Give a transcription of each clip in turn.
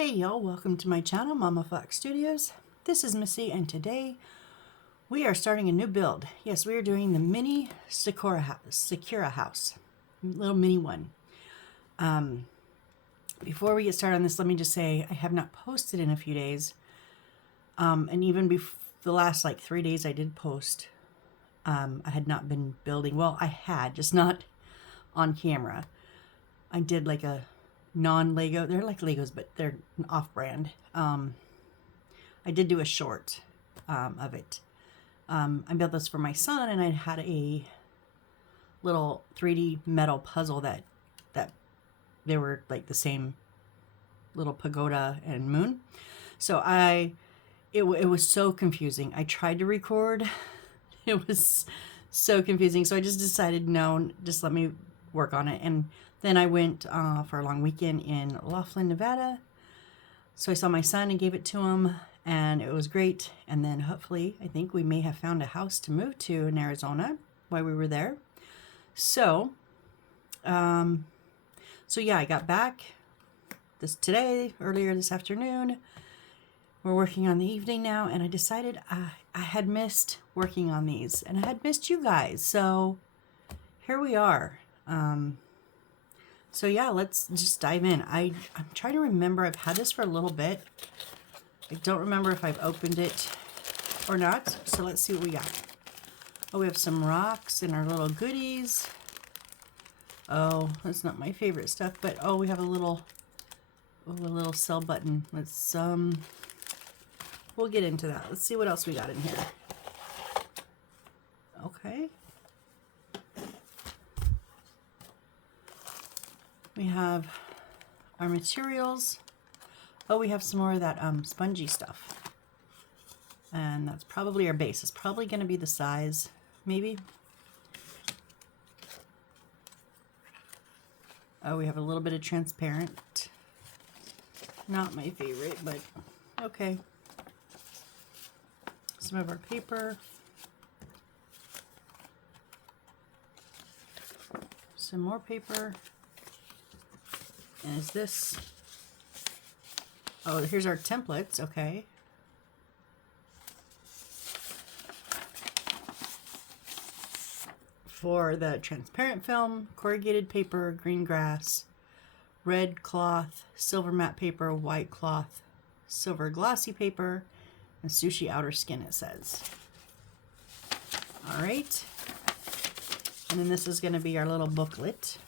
Hey y'all, welcome to my channel, Mama Fox Studios. This is Missy and today we are starting a new build. Yes, we are doing the mini Sakura house. Little mini one. Before we get started on this, let me just say I have not posted in a few days. And even the last like 3 days I did post. I had not been building. Well, I had, just not on camera. I did like a non-Lego. They're like Legos, but they're off-brand. I did do a short of it. I built this for my son, and I had a little 3D metal puzzle that they were like the same little pagoda and moon. So it was so confusing. I tried to record. It was so confusing. So I just decided, no, just let me work on it. And then I went for a long weekend in Laughlin, Nevada. So I saw my son and gave it to him, and it was great. And then hopefully, I think we may have found a house to move to in Arizona while we were there. So, yeah, I got back earlier this afternoon. We're working on the evening now, and I decided I had missed working on these, and I had missed you guys. So here we are. So yeah, let's just dive in. I'm trying to remember. I've had this for a little bit. I don't remember if I've opened it or not. So let's see what we got. Oh, we have some rocks and our little goodies. Oh, that's not my favorite stuff, but oh, we have a little sell button. Let's we'll get into that. Let's see what else we got in here. Okay. We have our materials. Oh, we have some more of that spongy stuff. And that's probably our base. It's probably going to be the size, maybe. Oh, we have a little bit of transparent. Not my favorite, but okay. Some of our paper. Some more paper. And is this, oh, here's our templates, okay. For the transparent film, corrugated paper, green grass, red cloth, silver matte paper, white cloth, silver glossy paper, and sushi outer skin, it says. All right. And then this is going to be our little booklet.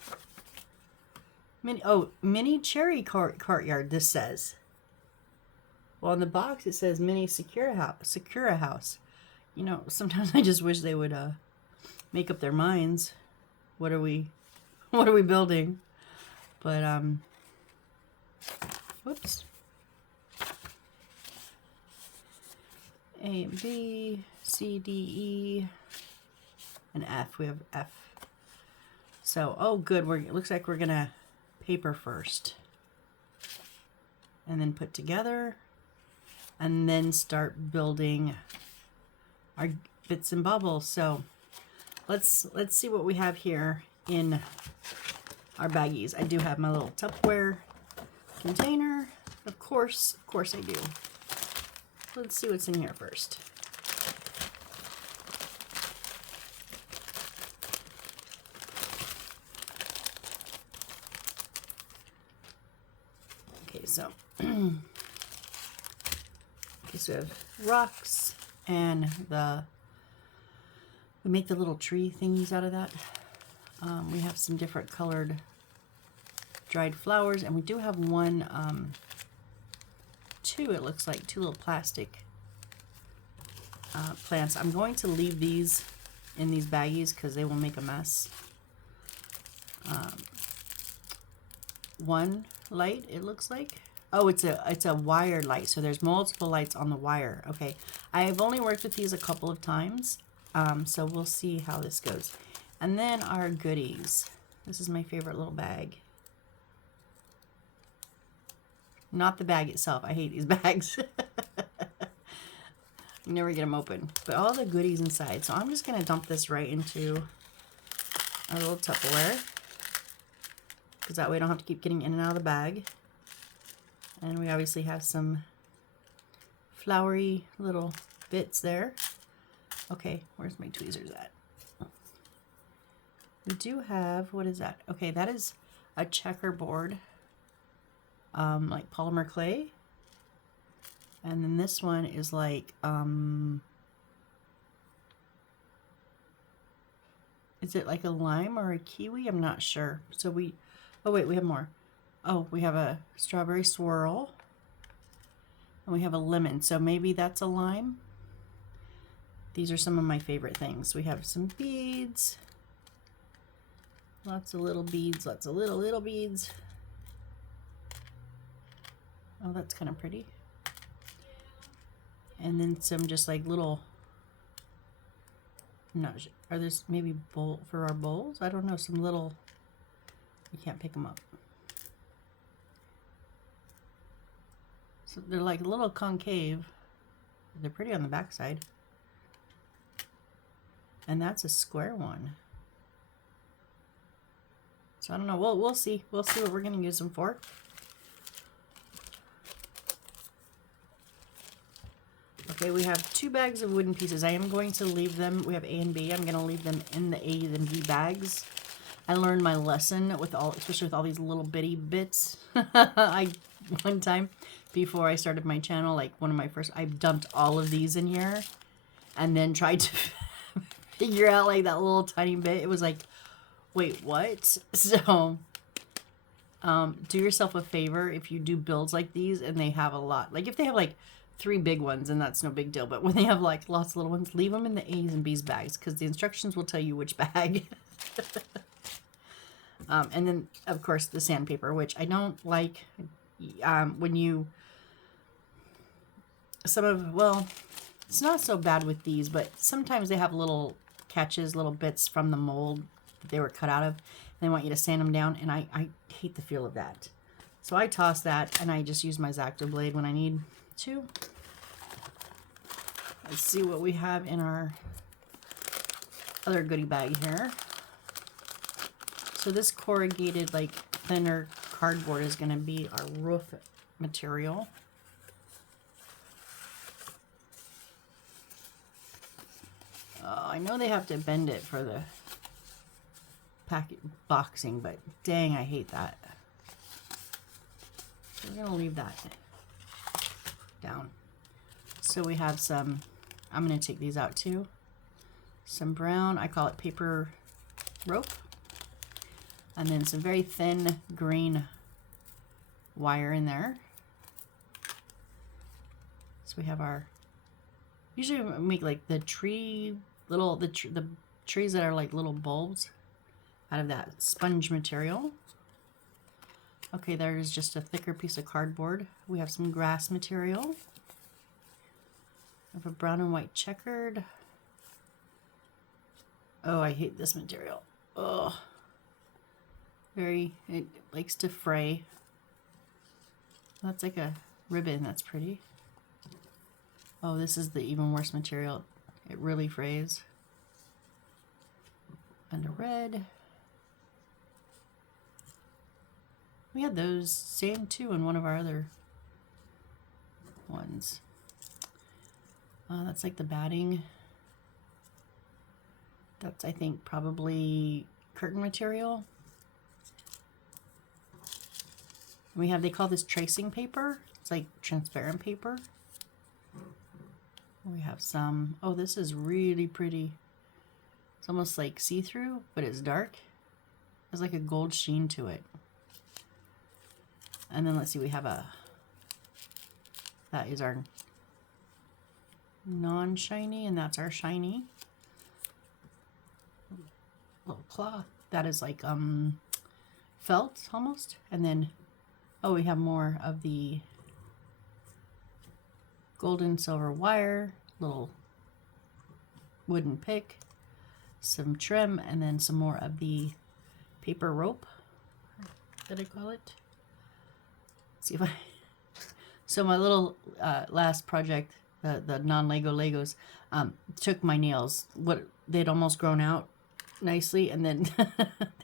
Mini cherry courtyard, this says. Well, on the box it says mini Sakura house. You know, sometimes I just wish they would make up their minds. What are we building? But whoops. A, B, C, D, E, and F. We have F. So, oh good, it looks like we're gonna paper first and then put together and then start building our bits and bubbles. So let's see what we have here in our baggies. I do have my little Tupperware container. Of course I do. Let's see what's in here first. So, so we have rocks, and we make the little tree things out of that. We have some different colored dried flowers, and we do have it looks like two little plastic plants. I'm going to leave these in these baggies because they will make a mess. One light, it looks like. Oh, it's a wired light, so there's multiple lights on the wire. Okay, I've only worked with these a couple of times, so we'll see how this goes. And then our goodies. This is my favorite little bag. Not the bag itself. I hate these bags. You never get them open, but all the goodies inside. So I'm just gonna dump this right into our little Tupperware, because that way I don't have to keep getting in and out of the bag. And we obviously have some flowery little bits there. Okay, where's my tweezers at? We do have, what is that? Okay, that is a checkerboard, like polymer clay. And then this one is like, is it like a lime or a kiwi? I'm not sure. So we, oh wait, we have more. Oh, we have a strawberry swirl. And we have a lemon, so maybe that's a lime. These are some of my favorite things. We have some beads. Lots of little beads, lots of little beads. Oh, that's kind of pretty. And then some just like little, I'm not sure, are this maybe bowl for our bowls? I don't know, some little, you can't pick them up. So they're like a little concave. They're pretty on the back side. And that's a square one. So I don't know. We'll see. We'll see what we're going to use them for. Okay, we have 2 bags of wooden pieces. I am going to leave them. We have A and B. I'm going to leave them in the A and B bags. I learned my lesson with all, especially with all these little bitty bits. One time before I started my channel, like one of my first, I dumped all of these in here and then tried to figure out like that little tiny bit. It was like, wait, what? So do yourself a favor if you do builds like these and they have a lot. Like if they have like 3 big ones, and that's no big deal. But when they have like lots of little ones, leave them in the A's and B's bags because the instructions will tell you which bag. And then, of course, the sandpaper, which I don't like when you... well, it's not so bad with these, but sometimes they have little catches, little bits from the mold that they were cut out of. And they want you to sand them down, and I hate the feel of that. So I toss that, and I just use my X-Acto blade when I need to. Let's see what we have in our other goodie bag here. So this corrugated, like, thinner cardboard is going to be our roof material. I know they have to bend it for the packet boxing, but dang, I hate that. So we're going to leave that down. So we have some, I'm going to take these out too. Some brown, I call it paper rope. And then some very thin green wire in there. So we have our, usually we make like the tree, the trees that are like little bulbs out of that sponge material. Okay, there's just a thicker piece of cardboard. We have some grass material. We have a brown and white checkered. Oh, I hate this material. Oh, it likes to fray. That's like a ribbon. That's pretty. Oh, this is the even worse material. It really frays. And a red. We had those same too in one of our other ones. That's like the batting. That's, I think, probably curtain material. We have, they call this tracing paper. It's like transparent paper. We have some, oh, this is really pretty. It's almost like see-through, but it's dark. There's like a gold sheen to it. And then let's see, we have that is our non-shiny, and that's our shiny. Little cloth. That is like felt almost. And then, oh, we have more of the gold and silver wire, little wooden pick, some trim, and then some more of the paper rope, that I call it. Let's see if I... So my little last project, the non-Lego Legos, took my nails. They'd almost grown out nicely, and then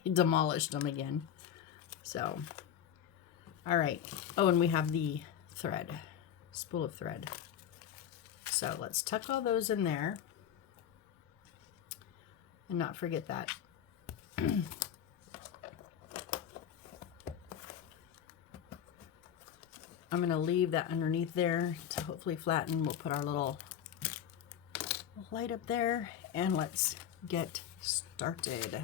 they demolished them again. So, all right. Oh, and we have the thread, spool of thread. So let's tuck all those in there and not forget that. I'm going to leave that underneath there to hopefully flatten. We'll put our little light up there and let's get started.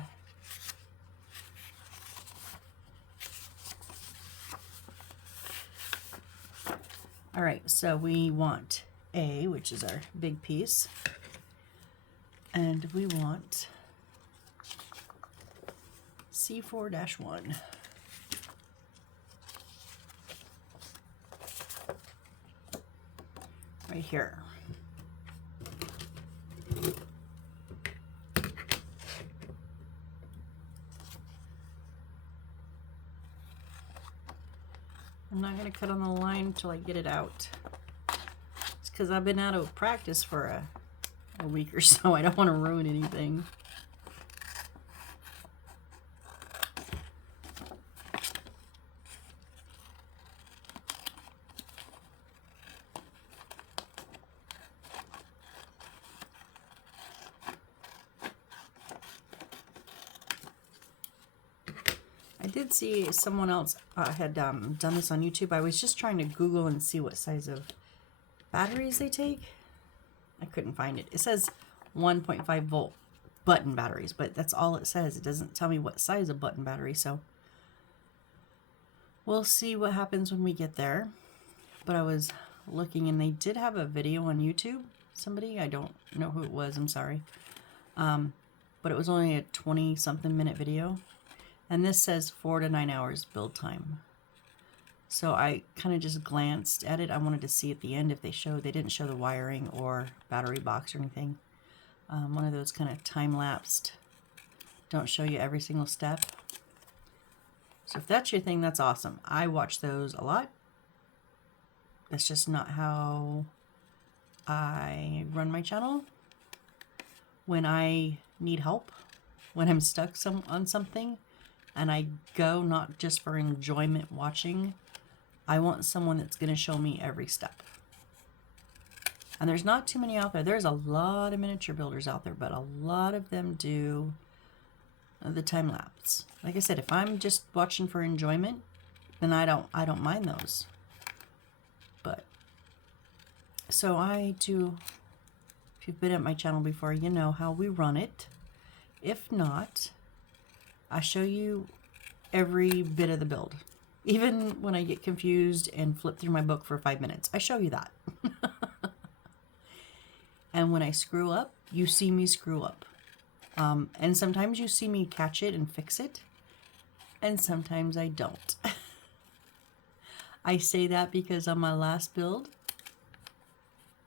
All right, so we want A, which is our big piece, and we want C4-1. Right here. I'm not going to cut on the line until I get it out. It's because I've been out of practice for a week or so. I don't want to ruin anything. I did see someone else had done this on YouTube. I was just trying to Google and see what size of batteries they take. I couldn't find it. It says 1.5 volt button batteries, but that's all it says. It doesn't tell me what size of button battery, so we'll see what happens when we get there. But I was looking and they did have a video on YouTube. Somebody, I don't know who it was, I'm sorry. But it was only a 20-something minute video. And this says 4 to 9 hours build time. So I kind of just glanced at it. I wanted to see at the end if they didn't show the wiring or battery box or anything. One of those kind of time-lapsed, don't show you every single step. So if that's your thing, that's awesome. I watch those a lot. That's just not how I run my channel. When I need help, when I'm stuck on something, and I go not just for enjoyment watching, I want someone that's going to show me every step. And there's not too many out there. There's a lot of miniature builders out there, but a lot of them do the time lapse. Like I said, if I'm just watching for enjoyment, then I don't mind those. But so I do. If you've been at my channel before, you know how we run it. If not, I show you every bit of the build. Even when I get confused and flip through my book for 5 minutes, I show you that. And when I screw up, you see me screw up. And sometimes you see me catch it and fix it. And sometimes I don't. I say that because on my last build,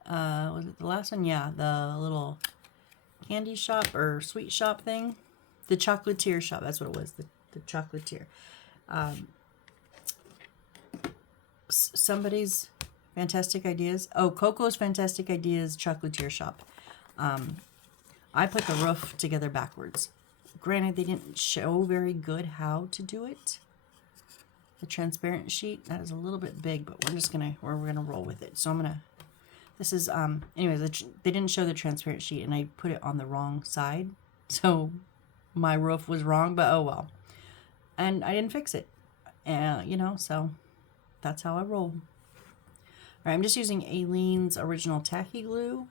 was it the last one? Yeah, the little candy shop or sweet shop thing. The chocolatier shop, that's what it was, the chocolatier. Somebody's Fantastic Ideas. Oh, Coco's Fantastic Ideas chocolatier shop. I put the roof together backwards. Granted, they didn't show very good how to do it. The transparent sheet, that is a little bit big, but we're gonna roll with it. So this is, anyways, they didn't show the transparent sheet and I put it on the wrong side. So my roof was wrong, but oh well. And I didn't fix it. So that's how I roll. All right, I'm just using Aleene's original tacky glue.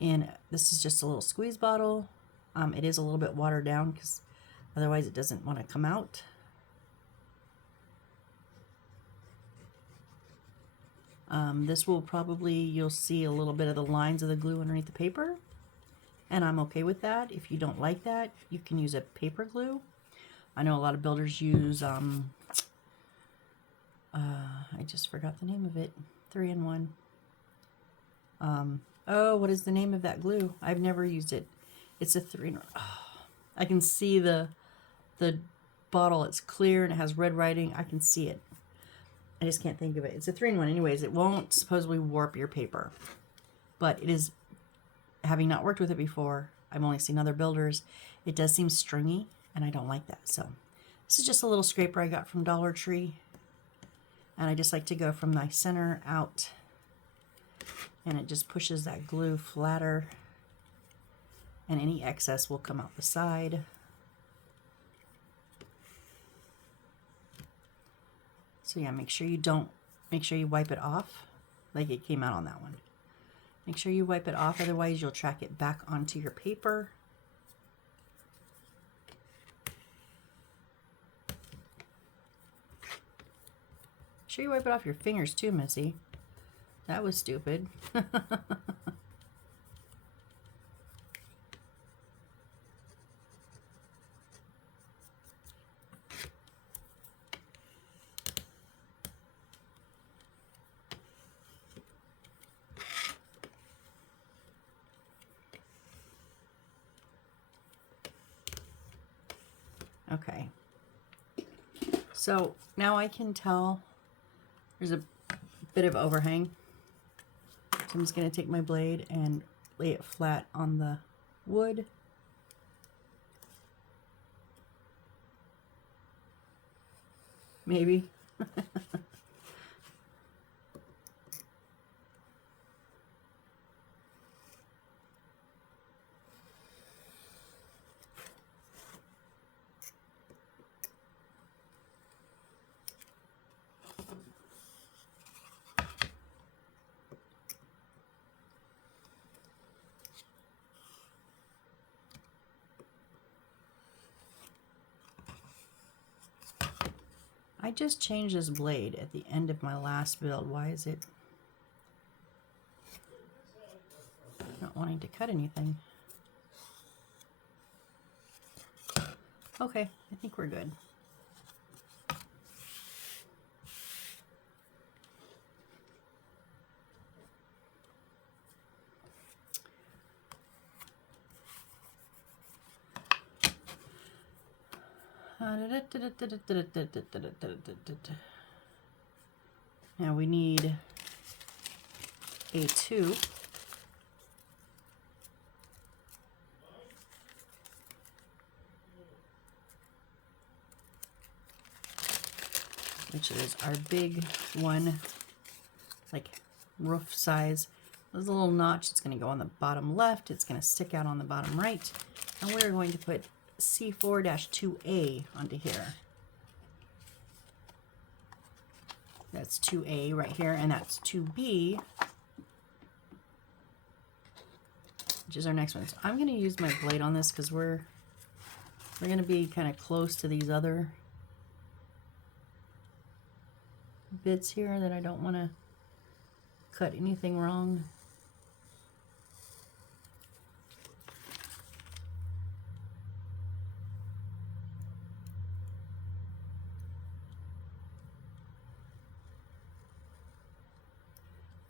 And this is just a little squeeze bottle. It is a little bit watered down because otherwise it doesn't want to come out. This will probably, you'll see a little bit of the lines of the glue underneath the paper. And I'm okay with that. If you don't like that, you can use a paper glue. I know a lot of builders use, I just forgot the name of it, 3-in-1. Oh, what is the name of that glue? I've never used it. It's a 3-in-1. Oh, I can see the bottle. It's clear and it has red writing. I can see it. I just can't think of it. It's a 3-in-1. Anyways, it won't supposedly warp your paper. But it is, having not worked with it before, I've only seen other builders, it does seem stringy, and I don't like that. So this is just a little scraper I got from Dollar Tree. And I just like to go from my center out, and it just pushes that glue flatter, and any excess will come out the side. So yeah, make sure you wipe it off like it came out on that one. Make sure you wipe it off, otherwise you'll track it back onto your paper. Make sure you wipe it off your fingers too, Missy. That was stupid. Okay. So now I can tell there's a bit of overhang. So I'm just going to take my blade and lay it flat on the wood. Maybe. I just changed this blade at the end of my last build. Why is it not wanting to cut anything? Okay, I think we're good. Now we need a 2. Which is our big one, like roof size. There's a little notch. It's going to go on the bottom left. It's going to stick out on the bottom right. And we're going to put C4-2A onto here. That's 2A right here, and that's 2B, which is our next one. So I'm going to use my blade on this because we're going to be kind of close to these other bits here that I don't want to cut anything wrong.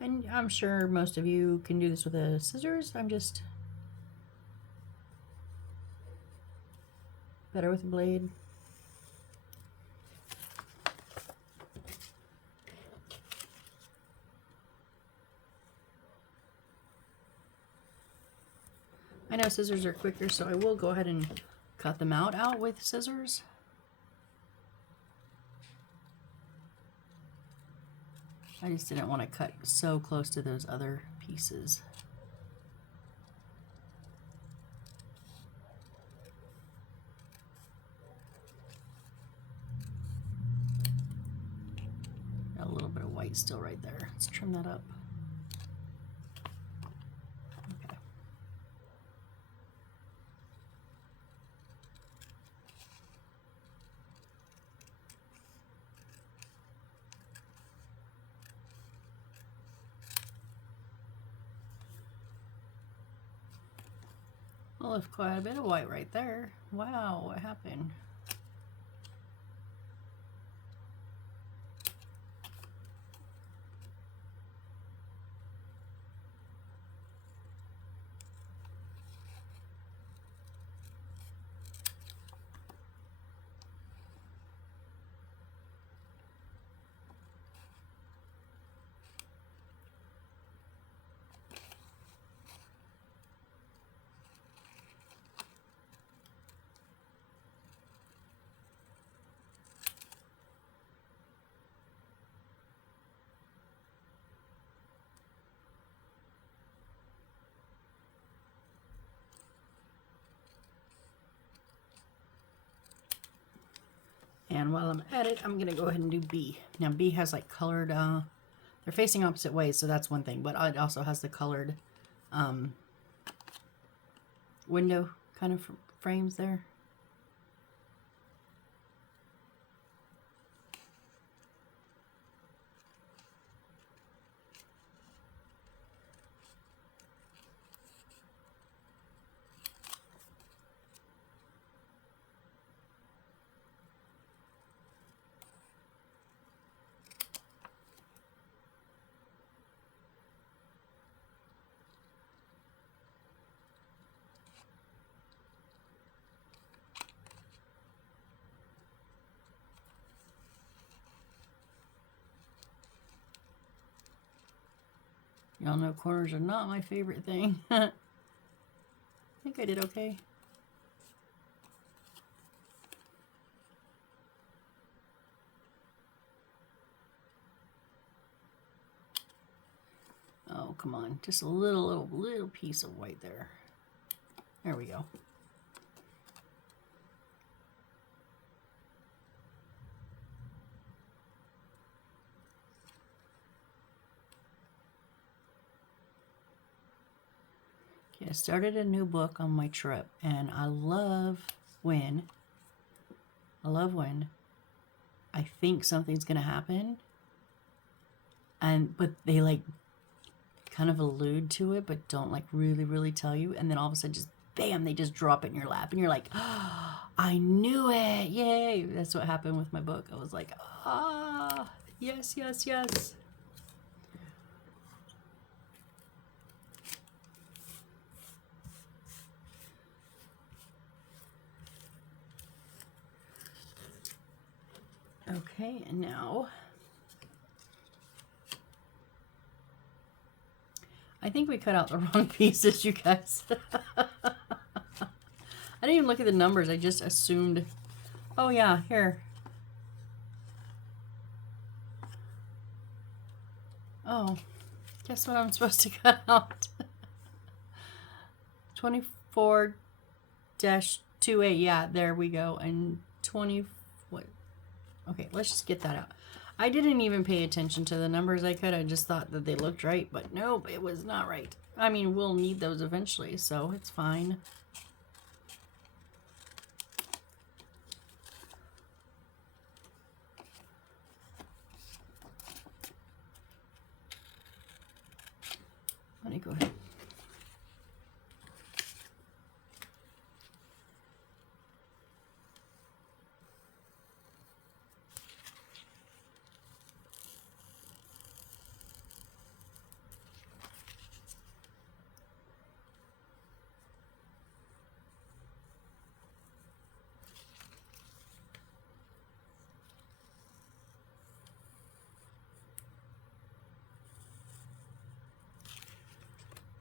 And I'm sure most of you can do this with a scissors. I'm just better with a blade. I know scissors are quicker, so I will go ahead and cut them out with scissors. I just didn't want to cut so close to those other pieces. Got a little bit of white still right there. Let's trim that up. Okay. Well, left quite a bit of white right there. Wow, what happened? And while I'm at it, I'm going to go ahead and do B. Now B has like colored, they're facing opposite ways, so that's one thing. But it also has the colored window kind of frames there. Y'all know corners are not my favorite thing. I think I did okay. Oh, come on. Just a little piece of white there. There we go. I started a new book on my trip, and I love when I think something's gonna happen, but they like kind of allude to it, but don't like really tell you, and then all of a sudden just bam, they just drop it in your lap, and you're like, oh, I knew it, yay! That's what happened with my book. I was like, ah, yes. Okay, and now I think we cut out the wrong pieces, you guys. I didn't even look at the numbers. I just assumed, oh yeah, here. Oh, guess what I'm supposed to cut out? 24-28, yeah, there we go. And 20, what? Okay, let's just get that out. I didn't even pay attention to the numbers I cut. I just thought that they looked right, but nope, it was not right. I mean, we'll need those eventually, so it's fine. Let me go ahead.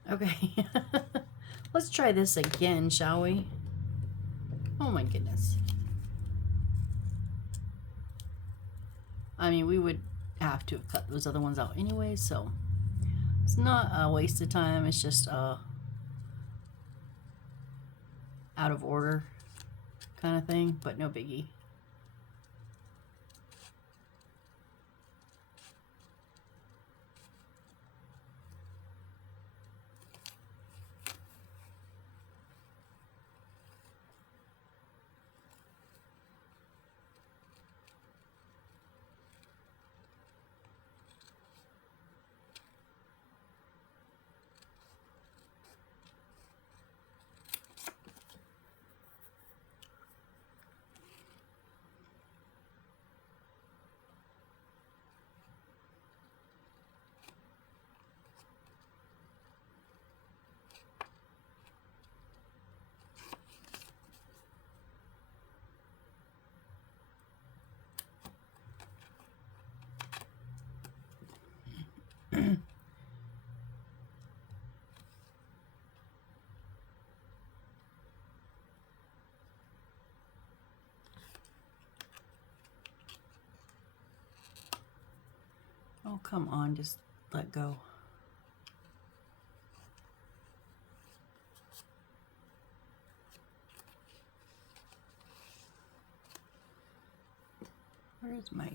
Okay, let's try this again, shall we? Oh my goodness. I mean, we would have to have cut those other ones out anyway, so it's not a waste of time. It's just out of order kind of thing, but no biggie. Oh, come on, just let go. Where's my...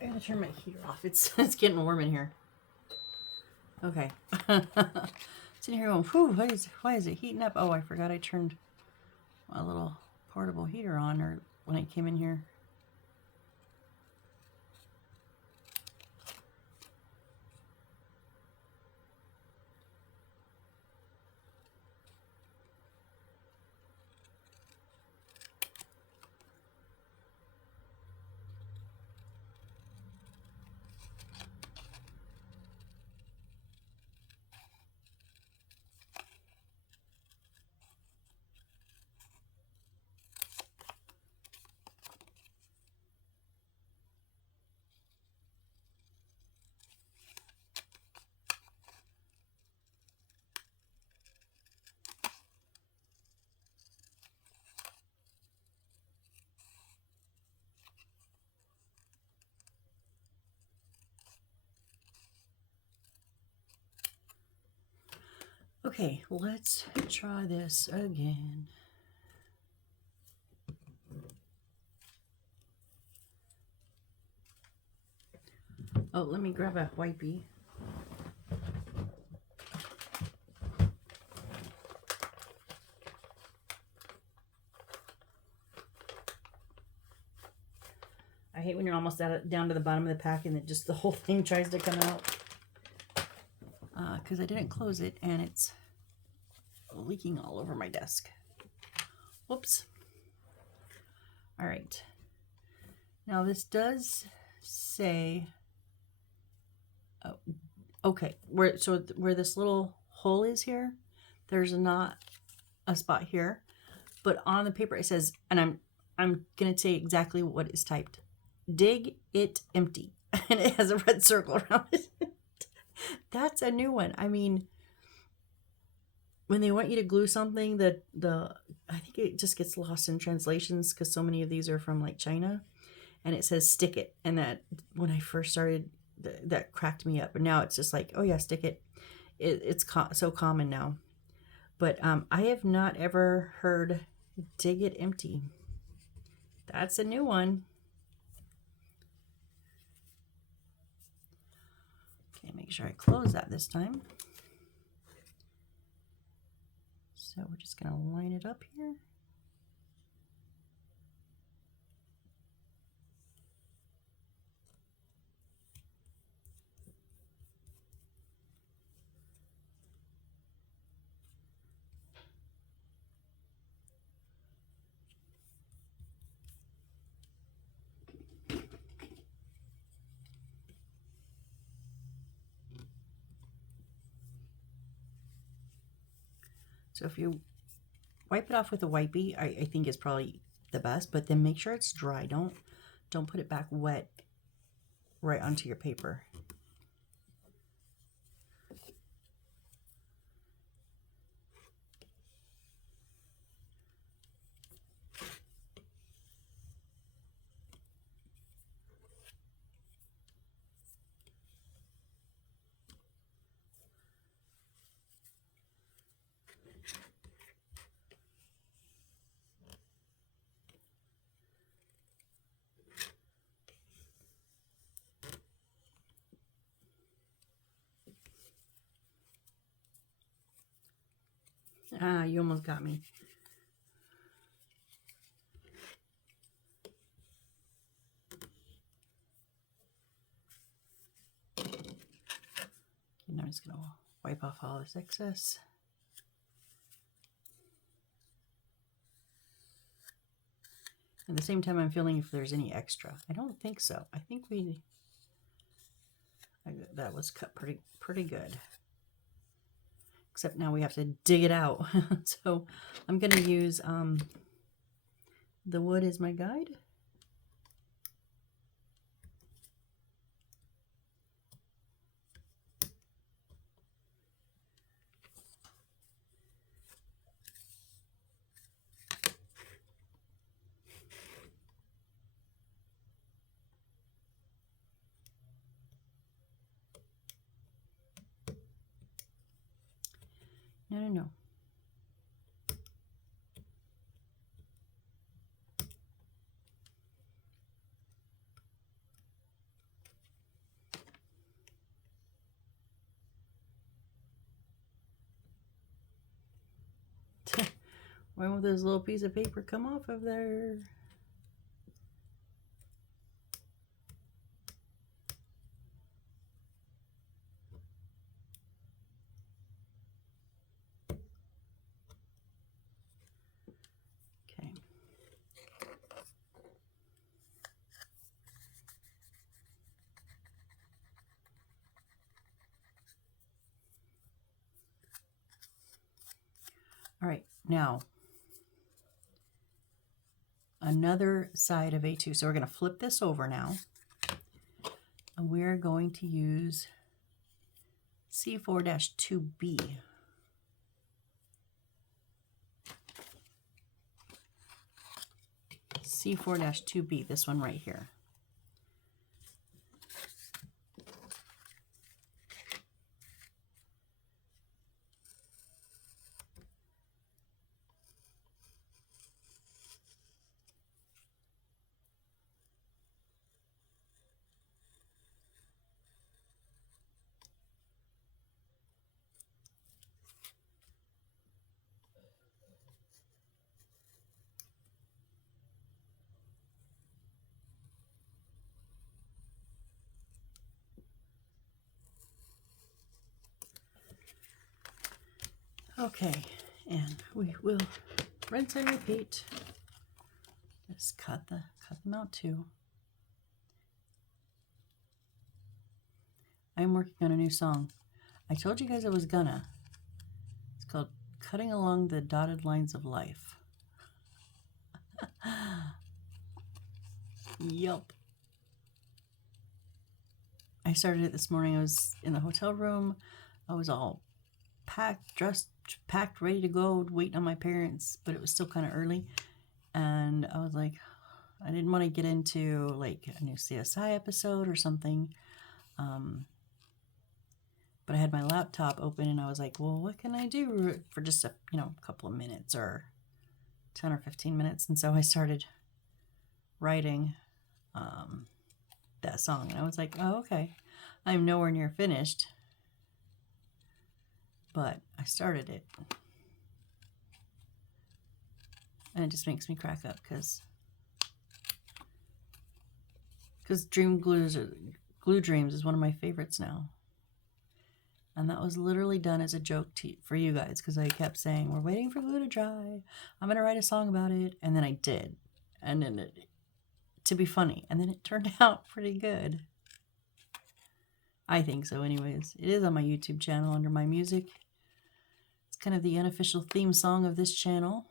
I gotta turn my heater off. It's getting warm in here. Okay. It's in here going, whew, why is it heating up? Oh, I forgot I turned my little portable heater on or when I came in here. Okay, let's try this again. Oh, let me grab a wipey. I hate when you're almost down to the bottom of the pack and it just the whole thing tries to come out. Because I didn't close it and it's leaking all over my desk. Whoops. All right. Now this does say, oh, okay, where this little hole is here, there's not a spot here, but on the paper it says, and I'm gonna say exactly what is typed. Dig it empty. And it has a red circle around it. That's a new one. I mean, when they want you to glue something, I think it just gets lost in translations because so many of these are from like China, and it says stick it. And that when I first started, that cracked me up. But now it's just like, oh yeah, stick it. It's so common now. But I have not ever heard dig it empty. That's a new one. Okay, make sure I close that this time. So we're just going to line it up here. So if you wipe it off with a wipey, I think is probably the best, but then make sure it's dry. Don't put it back wet right onto your paper. Ah, you almost got me. And I'm just going to wipe off all this excess. At the same time, I'm feeling if there's any extra. I don't think so. I think that was cut pretty good. Except now we have to dig it out. So I'm going to use the wood as my guide. No. Why won't this little piece of paper come off of there? Okay. All right, now another side of A2. So we're going to flip this over now, and we're going to use C4-2B. C4-2B, this one right here. Okay, and we will rinse and repeat. Just cut them out too. I'm working on a new song. I told you guys I was gonna. It's called Cutting Along the Dotted Lines of Life. Yup. I started it this morning. I was in the hotel room. I was all packed, dressed, packed, ready to go, waiting on my parents, but it was still kind of early. And I was like, I didn't want to get into like a new CSI episode or something. But I had my laptop open and I was like, well, what can I do for just a couple of minutes or 10 or 15 minutes? And so I started writing that song. And I was like, oh, okay. I'm nowhere near finished. But I started it. And it just makes me crack up because Glue Dreams is one of my favorites now. And that was literally done as a joke for you guys because I kept saying, we're waiting for glue to dry. I'm going to write a song about it. And then I did. And then to be funny. And then it turned out pretty good. I think so anyways. It is on my YouTube channel under my music. It's kind of the unofficial theme song of this channel.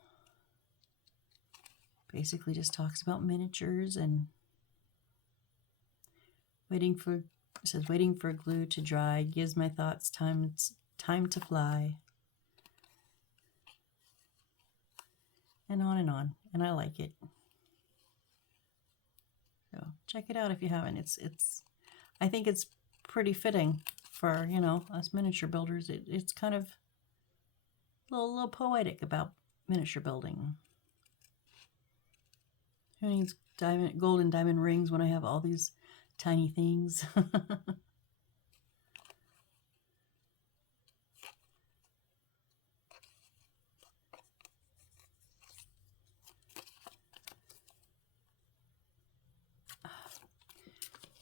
Basically just talks about miniatures and waiting for glue to dry, gives my thoughts time to fly. And on. And I like it. So check it out if you haven't. I think it's pretty fitting for, us miniature builders. It's kind of a little poetic about miniature building. Who needs gold and diamond rings when I have all these tiny things?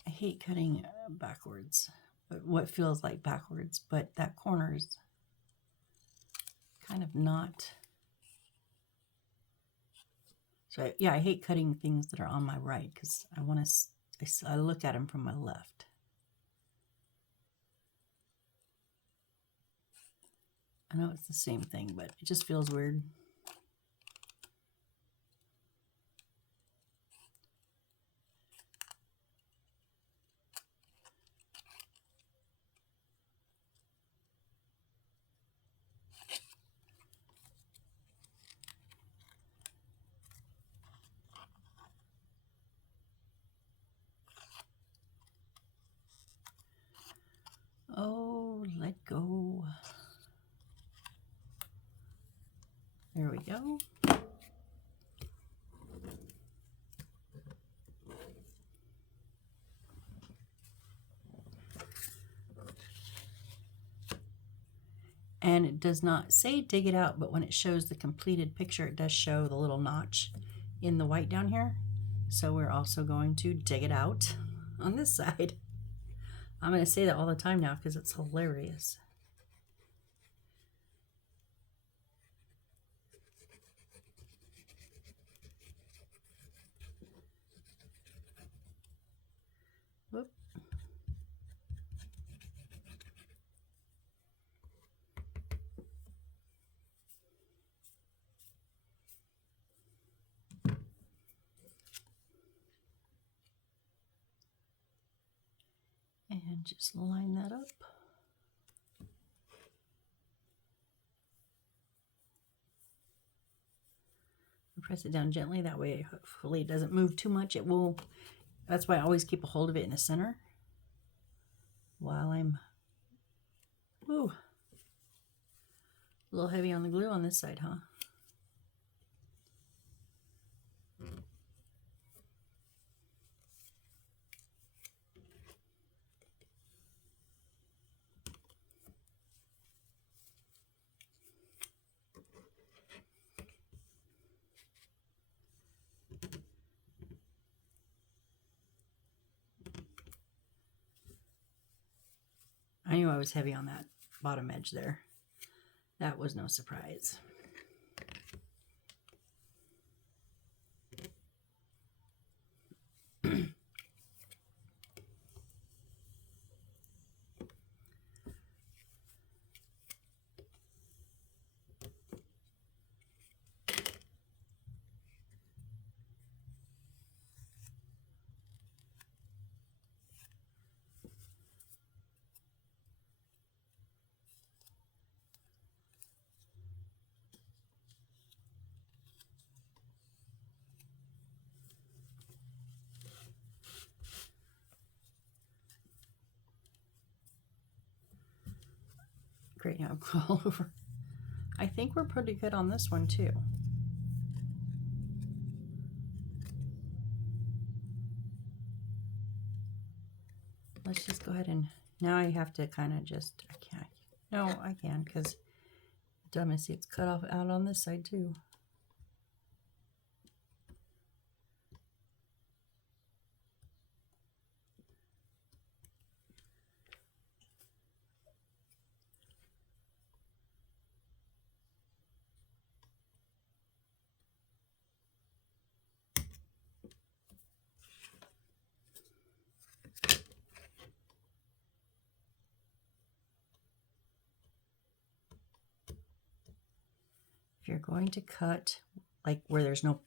I hate cutting backwards, what feels like backwards, but that corner is kind of not. So yeah, I hate cutting things that are on my right because I look at them from my left. I know it's the same thing, but it just feels weird. Oh, let go. There we go. And it does not say dig it out, but when it shows the completed picture, it does show the little notch in the white down here. So we're also going to dig it out on this side. I'm going to say that all the time now because it's hilarious. Whoop. And just line that up. Press it down gently, that way hopefully it doesn't move too much. It will, that's why I always keep a hold of it in the center while I'm, ooh, a little heavy on the glue on this side, huh? I knew I was heavy on that bottom edge there. That was no surprise. Great, now go all over. I think we're pretty good on this one too. Let's just go ahead and, now I have to kind of just, I can't, no, I can, because dumb, see it's cut off out on this side too. If you're going to cut, like where there's no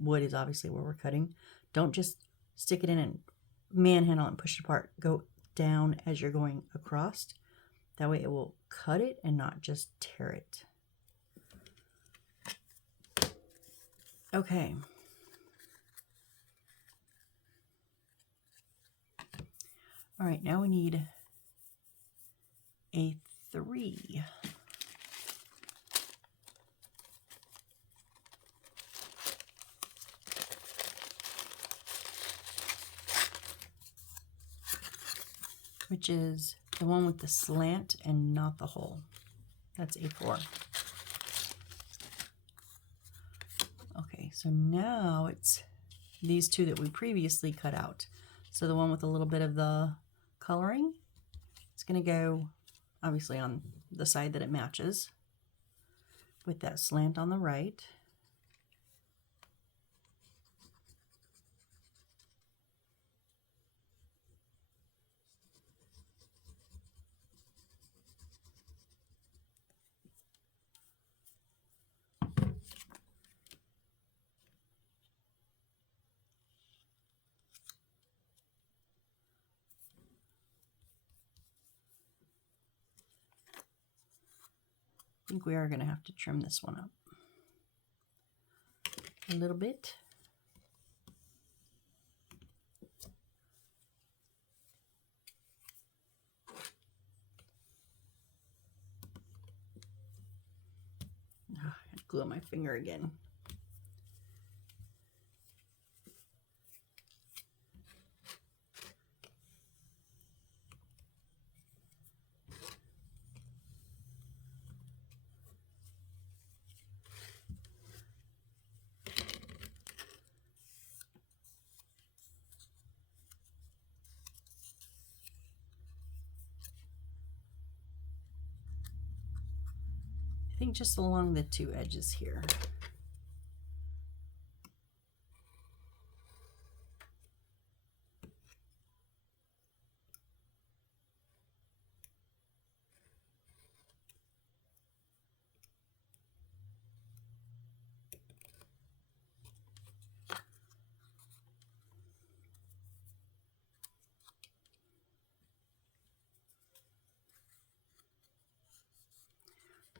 wood is obviously where we're cutting, don't just stick it in and manhandle and push it apart. Go down as you're going across. That way it will cut it and not just tear it. Okay. All right, now we need a 3. Which is the one with the slant and not the hole. That's A4. Okay, so now it's these two that we previously cut out. So the one with a little bit of the coloring, it's going to go obviously on the side that it matches with that slant on the right. I think we are going to have to trim this one up a little bit. Oh, I had to glue on my finger again. think just along the two edges here.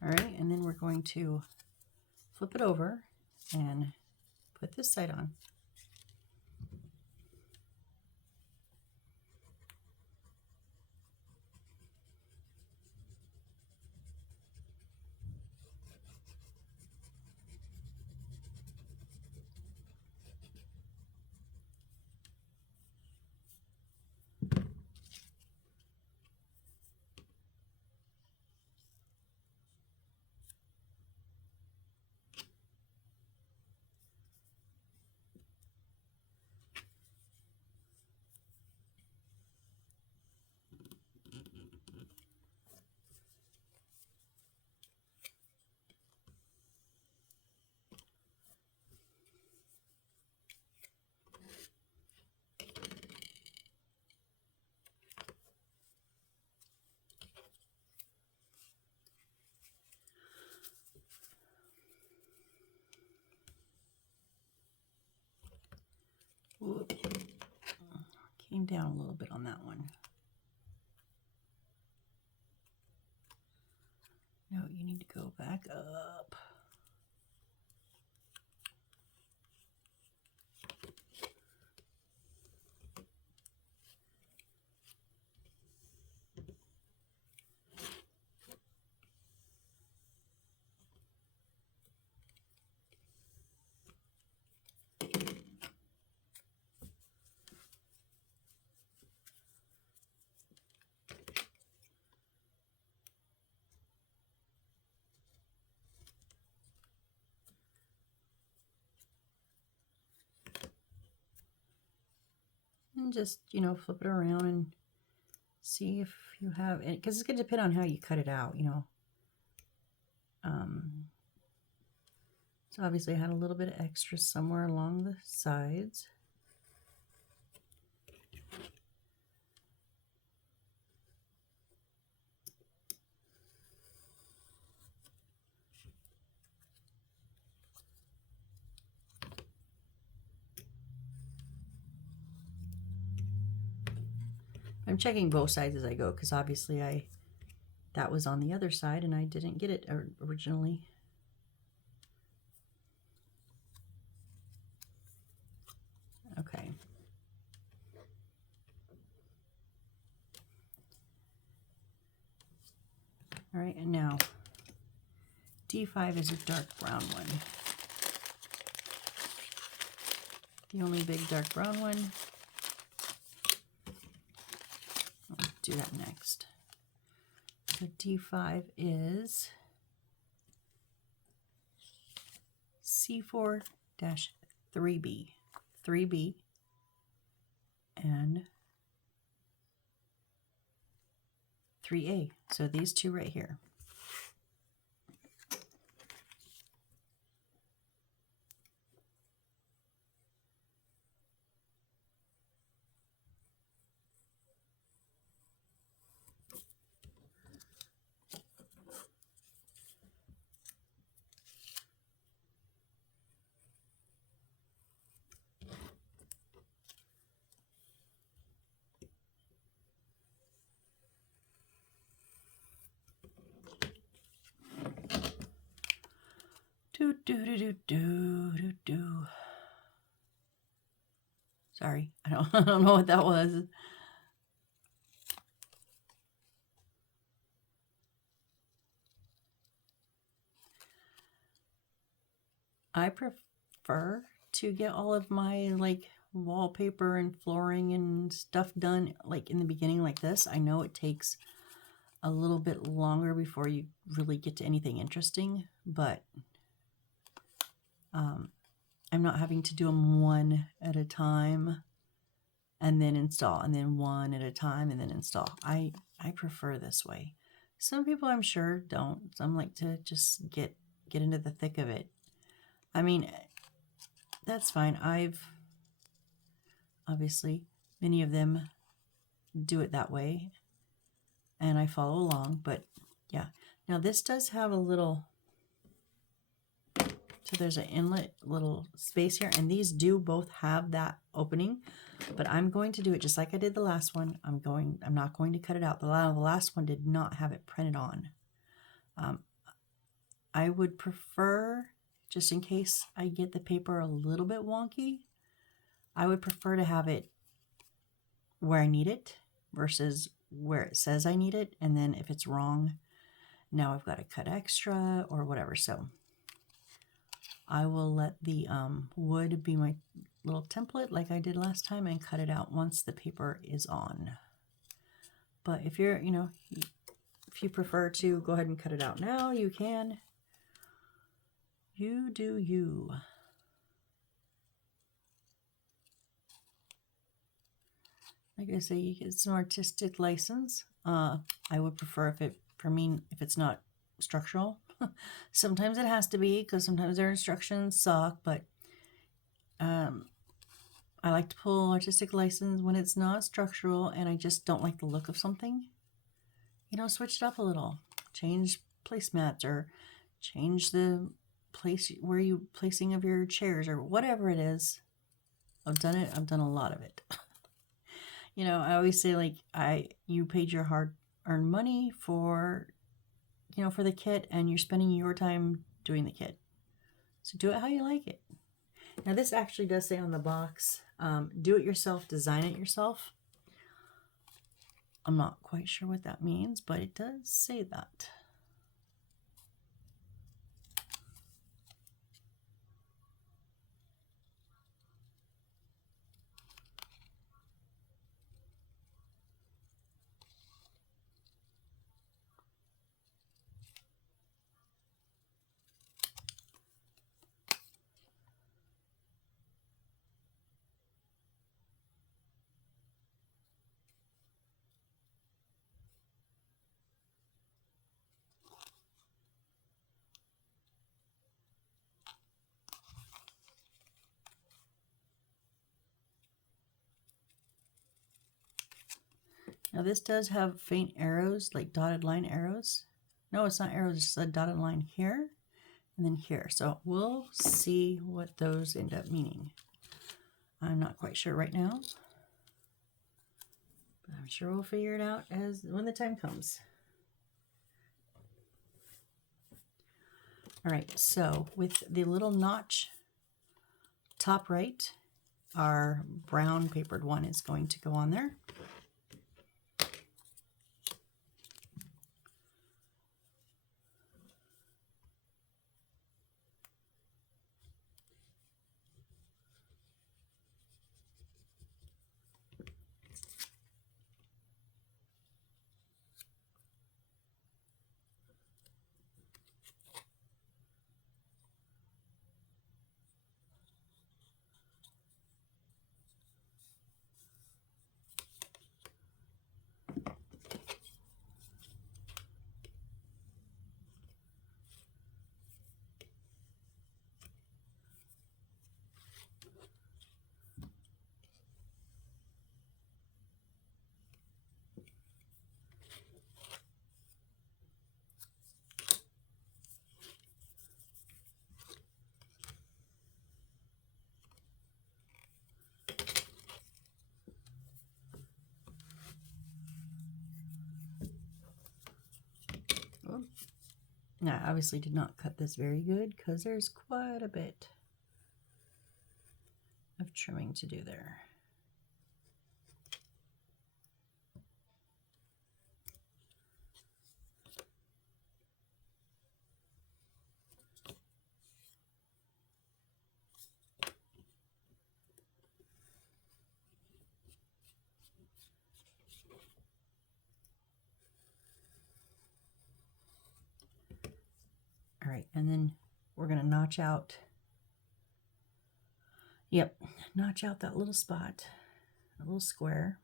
All right, and then we're going to flip it over and put this side on. Whoop. Came down a little bit on that one. No, you need to go back up. And just, flip it around and see if you have it, because it's going to depend on how you cut it out, So obviously I had a little bit of extra somewhere along the sides. I'm checking both sides as I go, because obviously that was on the other side and I didn't get it originally. Okay. All right, and now D5 is a dark brown one. The only big dark brown one. I'll do that next. So D5 is C4-3B. 3B and 3A. So these two right here. Do. Sorry, I don't know what that was. I prefer to get all of my wallpaper and flooring and stuff done in the beginning like this. I know it takes a little bit longer before you really get to anything interesting, but I'm not having to do them one at a time and then install, and then one at a time and then install. I prefer this way. Some people I'm sure don't. Some like to just get into the thick of it. I mean, that's fine. Obviously, many of them do it that way, and I follow along, but yeah. Now this does have a little, so there's an inlet little space here, and these do both have that opening, but I'm going to do it just like I did the last one. I'm not going to cut it out. The last one did not have it printed on. I would prefer, just in case I get the paper a little bit wonky, I would prefer to have it where I need it versus where it says I need it. And then if it's wrong, now I've got to cut extra or whatever. So I will let the wood be my little template like I did last time and cut it out once the paper is on. But if you're, if you prefer to go ahead and cut it out now, you can. You do you. Like I say, you get some artistic license. I would prefer if it's not structural. Sometimes it has to be, because sometimes their instructions suck, but I like to pull artistic license when it's not structural and I just don't like the look of something. Switch it up a little. Change placemats or change the place where you placing of your chairs or whatever it is. I've done it. I've done a lot of it. I always say, like, you paid your hard-earned money for, for the kit, and you're spending your time doing the kit. So do it how you like it. Now this actually does say on the box, do it yourself, design it yourself. I'm not quite sure what that means, but it does say that. Now this does have faint arrows, like dotted line arrows. No, it's not arrows, it's just a dotted line here and then here. So we'll see what those end up meaning. I'm not quite sure right now, but I'm sure we'll figure it out when the time comes. All right, so with the little notch top right, our brown papered one is going to go on there. Now, I obviously did not cut this very good because there's quite a bit of trimming to do there. All right, and then we're going to notch out, notch out that little spot, a little square.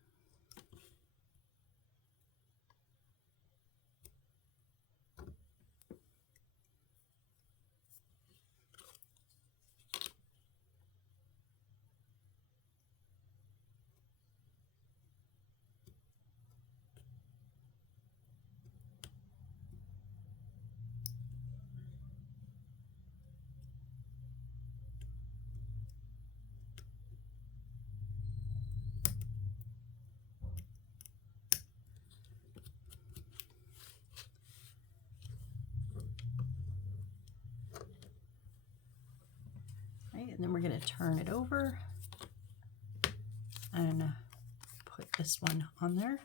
And then we're going to turn it over and put this one on there.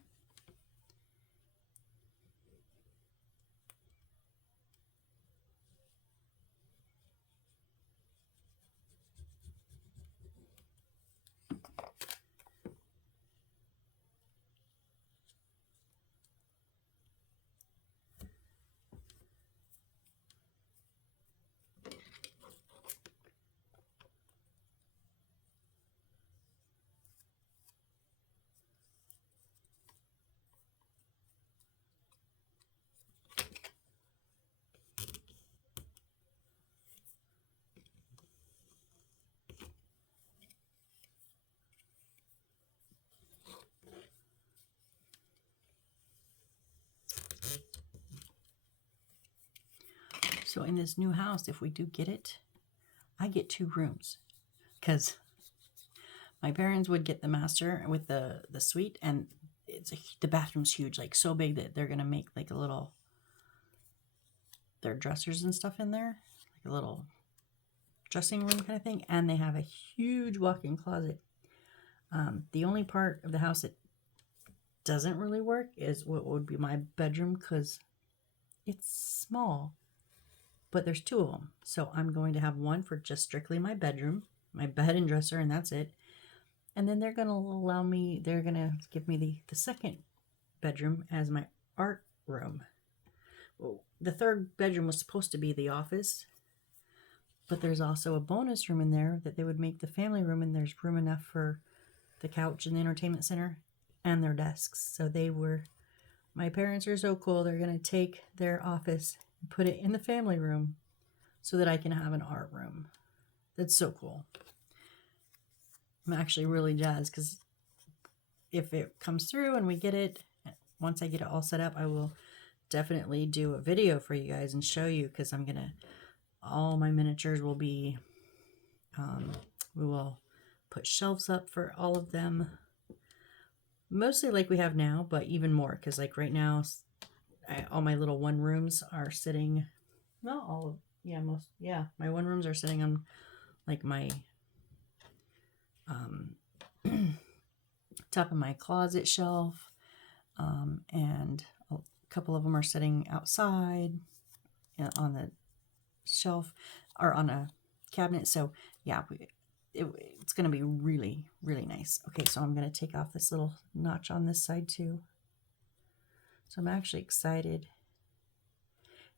So in this new house, if we do get it, I get 2 rooms, because my parents would get the master with the suite, and the bathroom's huge, like so big that they're gonna make like a little, their dressers and stuff in there, like a little dressing room kind of thing, and they have a huge walk-in closet. The only part of the house that doesn't really work is what would be my bedroom, because it's small, but there's 2 of them. So I'm going to have one for just strictly my bedroom, my bed and dresser, and that's it. And then they're going to give me the second bedroom as my art room. Well, the third bedroom was supposed to be the office, but there's also a bonus room in there that they would make the family room, and there's room enough for the couch and the entertainment center and their desks. So my parents are so cool. They're going to take their office and put it in the family room so that I can have an art room. That's so cool. I'm actually really jazzed, because if it comes through and we get it, once I get it all set up, I will definitely do a video for you guys and show you, because all my miniatures will be, we will put shelves up for all of them, mostly like we have now, but even more, because like right now, all my little one rooms are sitting, not all of, my one rooms are sitting on like my top of my closet shelf, and a couple of them are sitting outside on the shelf or on a cabinet. So yeah, it's going to be really, really nice. Okay, so I'm going to take off this little notch on this side too. So I'm actually excited.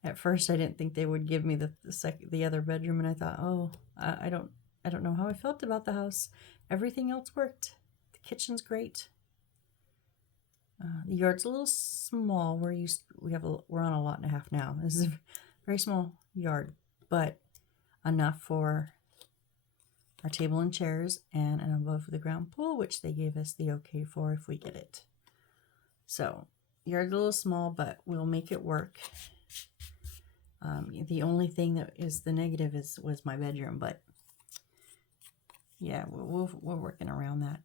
At first, I didn't think they would give me the other bedroom, and I thought, oh, I don't know how I felt about the house. Everything else worked. The kitchen's great. The yard's a little small. We're on a lot and a half now. This is a very small yard, but enough for our table and chairs and an above the ground pool, which they gave us the okay for if we get it. So yard's a little small, but we'll make it work. The only thing that is the negative was my bedroom, but yeah, we're working around that.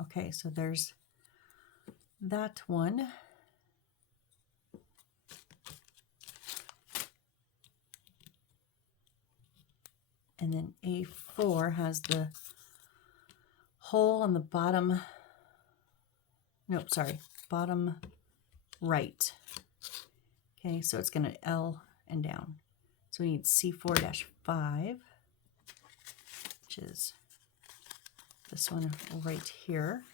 Okay, so there's that one. And then A4 has the hole on the bottom. Nope, sorry, bottom right. Okay, so it's going to L and down. So we need C4-5, which is this one right here.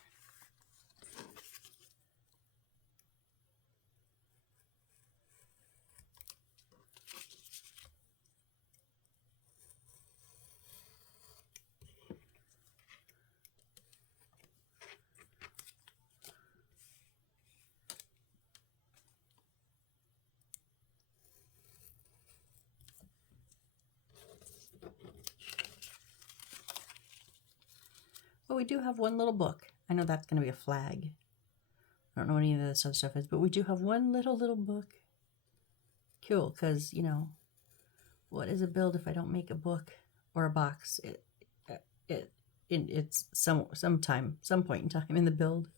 But we do have one little book. I know that's going to be a flag. I don't know what any of this other stuff is, but we do have one little book. Cool, because, you know, what is a build if I don't make a book or a box? It's some point in time in the build.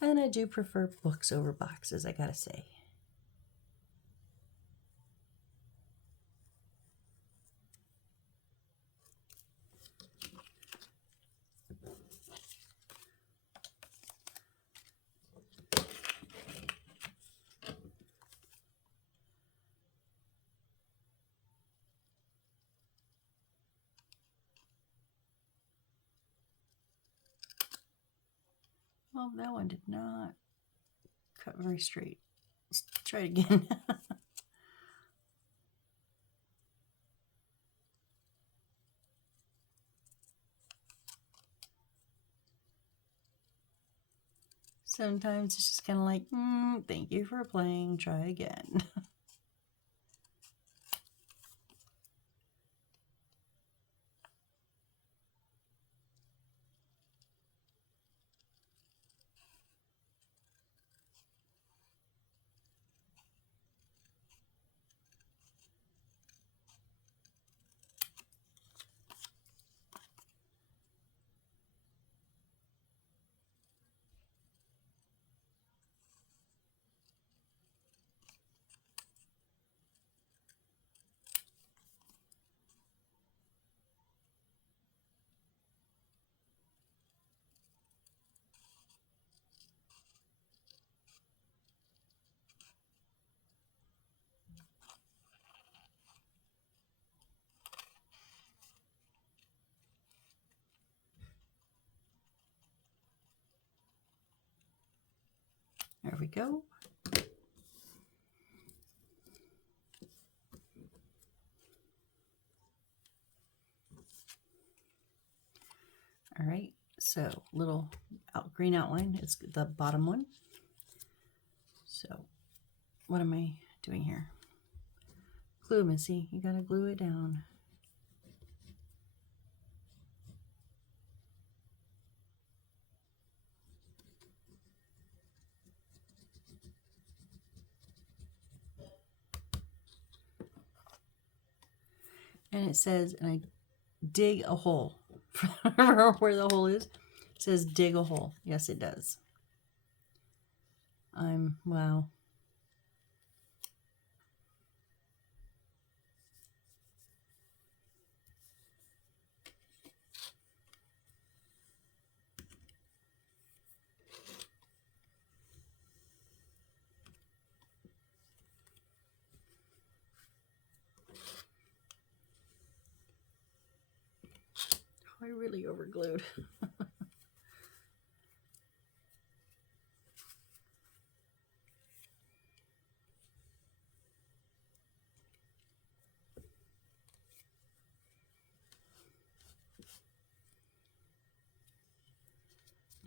And I do prefer books over boxes, I gotta say. Well, that one did not cut very straight. Let's try it again. Sometimes it's just kind of like, thank you for playing, try again. There we go. All right, so little green outline. It's the bottom one. So what am I doing here? Glue, Missy. You gotta glue it down. And it says, and I dig a hole. Remember where the hole is? It says dig a hole. Yes, it does. Wow. I really overglued.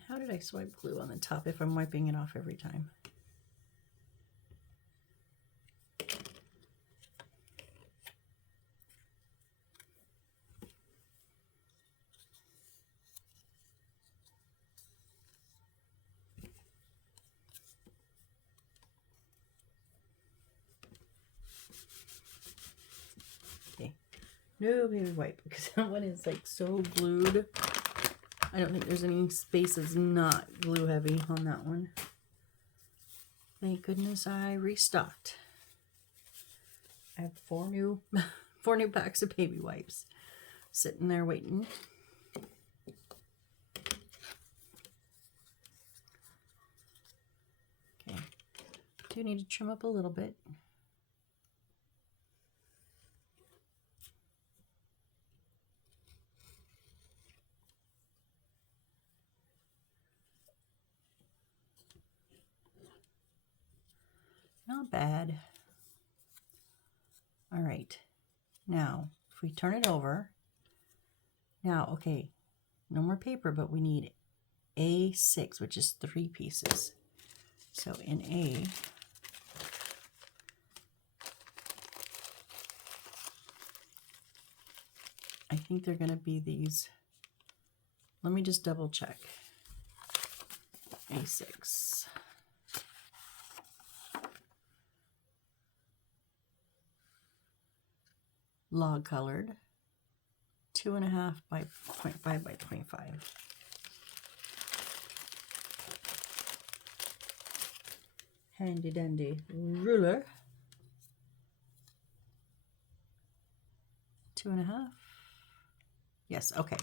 How did I swipe glue on the top if I'm wiping it off every time? Okay, no baby wipe because that one is like so glued. I don't think there's any spaces not glue heavy on that one. Thank goodness I restocked. I have four new packs of baby wipes sitting there waiting. Okay, do need to trim up a little bit. Not bad. All right, now if we turn it over, now, okay, no more paper, but we need A6, which is 3 pieces. So in A, I think they're going to be these. Let me just double check. A6. Log colored, 2.5 by 0.5 by 25. Handy dandy ruler, 2.5. Yes, okay.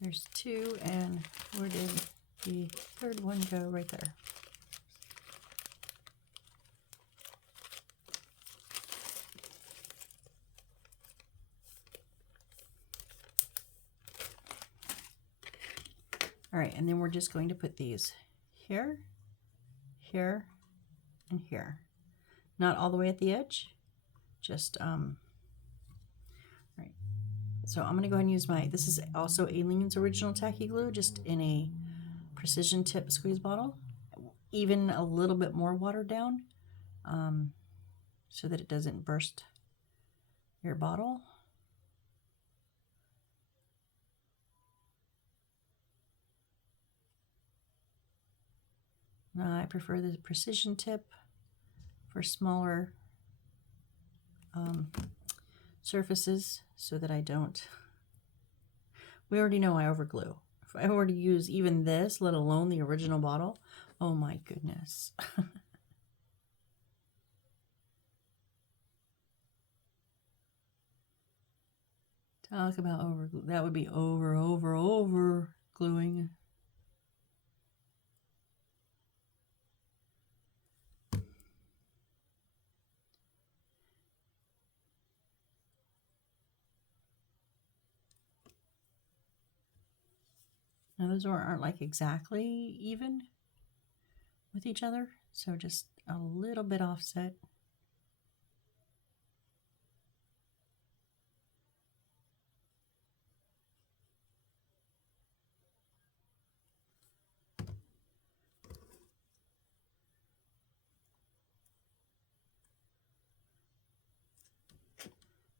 There's 2, and where did the third one go? Right there. All right, and then we're just going to put these here, here, and here. Not all the way at the edge, just, right. So I'm gonna go ahead and use this is also Aleene's original tacky glue, just in a precision tip squeeze bottle, even a little bit more watered down, so that it doesn't burst your bottle. I prefer the precision tip for smaller surfaces so that I don't, we already know I overglue. If I were to use even this, let alone the original bottle, oh my goodness. Talk about overglue. That would be over gluing. Now those aren't like exactly even with each other, so just a little bit offset.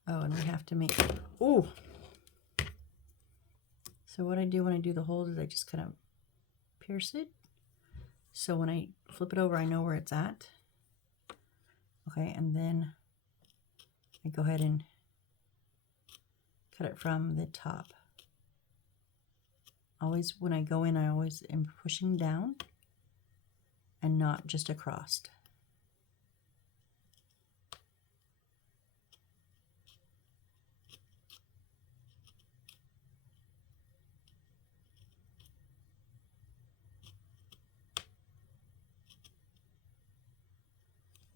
Oh, and we have to make, oh! So what I do when I do the holes is I just kind of pierce it. So when I flip it over, I know where it's at. Okay, and then I go ahead and cut it from the top. Always, when I go in, I always am pushing down and not just across.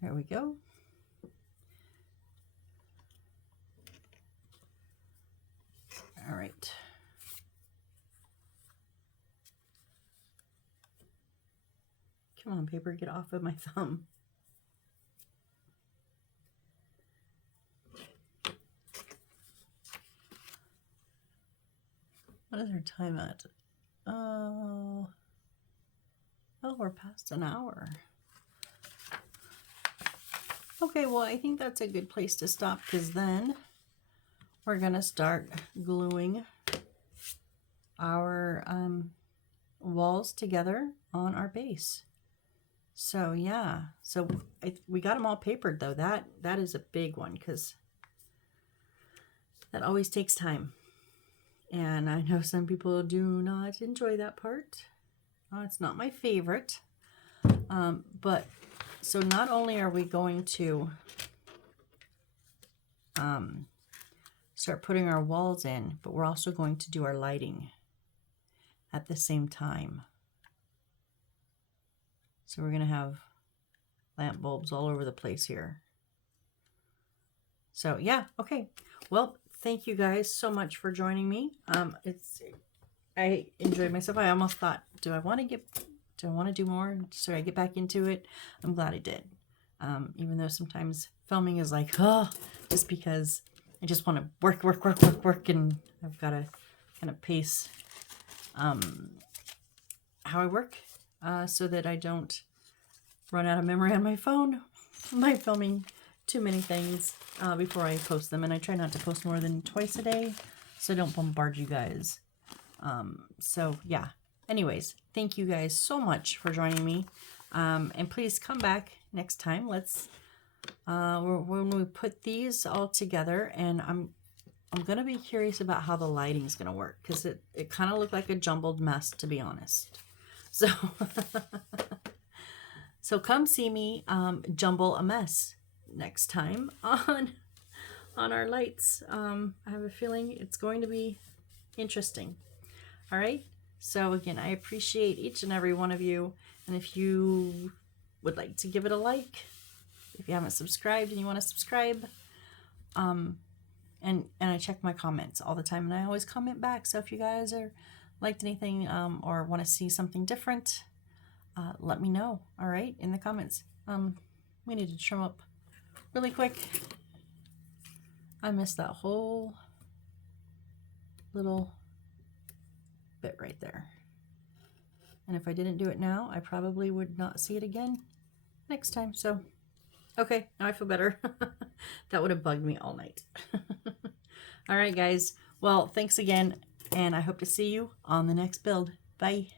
There we go. All right. Come on, paper, get off of my thumb. What is our time at? Oh, we're past an hour. Okay, well, I think that's a good place to stop, because then we're gonna start gluing our walls together on our base. So yeah, so we got them all papered though. That is a big one, because that always takes time. And I know some people do not enjoy that part. It's not my favorite. But so not only are we going to start putting our walls in, but we're also going to do our lighting at the same time. So we're going to have lamp bulbs all over the place here. So yeah, okay. Well, thank you guys so much for joining me. I enjoyed myself. I almost thought, do I want to do more? Should I get back into it? I'm glad I did. Even though sometimes filming is like, oh, just because I just want to work, and I've got to kind of pace how I work so that I don't run out of memory on my phone by filming too many things before I post them. And I try not to post more than twice a day, so I don't bombard you guys. So yeah, anyways, thank you guys so much for joining me. And please come back next time. Let's when we put these all together, and I'm gonna be curious about how the lighting is gonna work, because it kind of looked like a jumbled mess, to be honest. So so come see me jumble a mess next time on our lights. I have a feeling it's going to be interesting. All right, so again, I appreciate each and every one of you, and if you would like to give it a like, if you haven't subscribed and you want to subscribe, and I check my comments all the time, and I always comment back. So if you guys are liked anything or want to see something different, let me know, all right, in the comments. We need to trim up really quick. I missed that whole little bit right there. And if I didn't do it now, I probably would not see it again next time. So, okay, now I feel better. That would have bugged me all night. All right, guys. Well, thanks again, and I hope to see you on the next build. Bye.